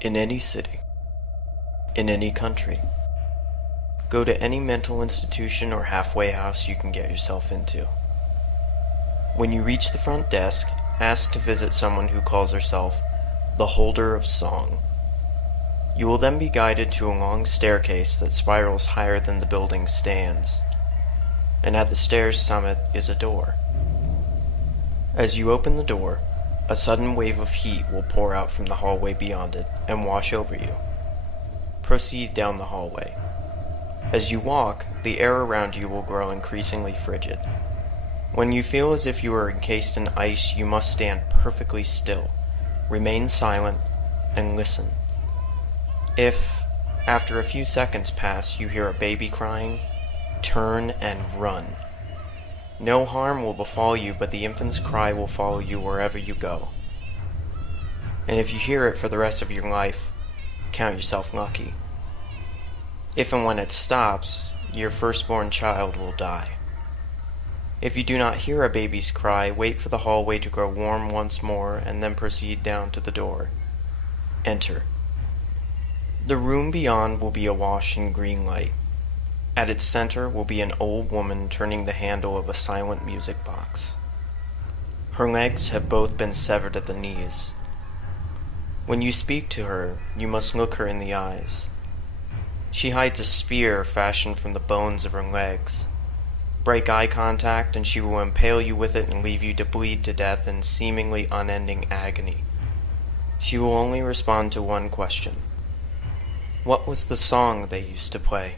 In any city, in any country, go to any mental institution or halfway house you can get yourself into. When you reach the front desk, ask to visit someone who calls herself the holder of song. You will then be guided to a long staircase that spirals higher than the building stands, and at the stair's summit is a door. As you open the door, a sudden wave of heat will pour out from the hallway beyond it and wash over you. Proceed down the hallway. As you walk, the air around you will grow increasingly frigid. When you feel as if you are encased in ice, you must stand perfectly still, remain silent, and listen. If, after a few seconds pass, you hear a baby crying, turn and run. No harm will befall you, but the infant's cry will follow you wherever you go. And if you hear it for the rest of your life, count yourself lucky. If and when it stops, your firstborn child will die. If you do not hear a baby's cry, wait for the hallway to grow warm once more, and then proceed down to the door. Enter. The room beyond will be awash in green light. At its center will be an old woman turning the handle of a silent music box. Her legs have both been severed at the knees. When you speak to her, you must look her in the eyes. She hides a spear fashioned from the bones of her legs. Break eye contact, and she will impale you with it and leave you to bleed to death in seemingly unending agony. She will only respond to one question. What was the song they used to play?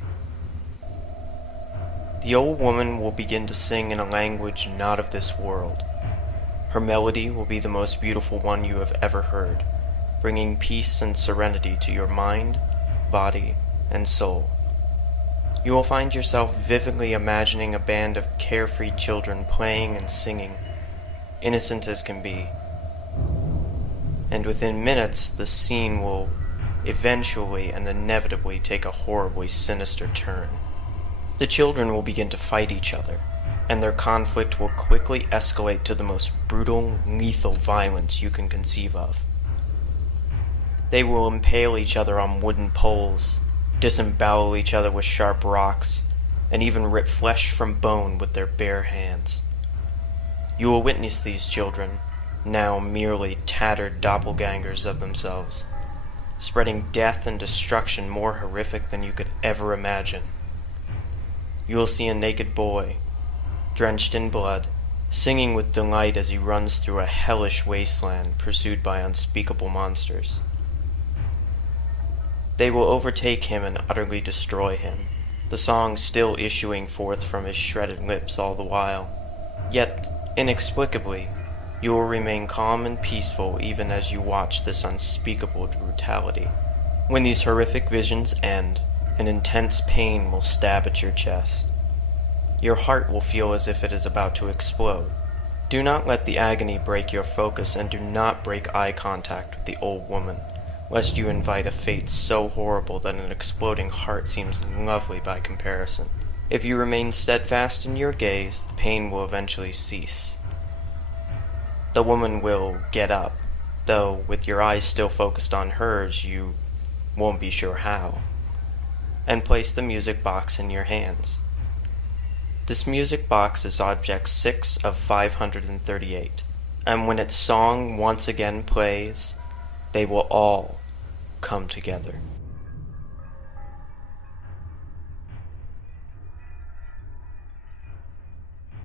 The old woman will begin to sing in a language not of this world. Her melody will be the most beautiful one you have ever heard, bringing peace and serenity to your mind, body, and soul. You will find yourself vividly imagining a band of carefree children playing and singing, innocent as can be. And within minutes, the scene will eventually and inevitably take a horribly sinister turn. The children will begin to fight each other, and their conflict will quickly escalate to the most brutal, lethal violence you can conceive of. They will impale each other on wooden poles, disembowel each other with sharp rocks, and even rip flesh from bone with their bare hands. You will witness these children, now merely tattered doppelgangers of themselves, spreading death and destruction more horrific than you could ever imagine. You will see a naked boy, drenched in blood, singing with delight as he runs through a hellish wasteland pursued by unspeakable monsters. They will overtake him and utterly destroy him, the song still issuing forth from his shredded lips all the while. Yet, inexplicably, you will remain calm and peaceful even as you watch this unspeakable brutality. When these horrific visions end, an intense pain will stab at your chest. Your heart will feel as if it is about to explode. Do not let the agony break your focus, and do not break eye contact with the old woman, lest you invite a fate so horrible that an exploding heart seems lovely by comparison. If you remain steadfast in your gaze, the pain will eventually cease. The woman will get up, though with your eyes still focused on hers, you won't be sure how, and place the music box in your hands. This music box is object 6 of 538, and when its song once again plays, they will all come together.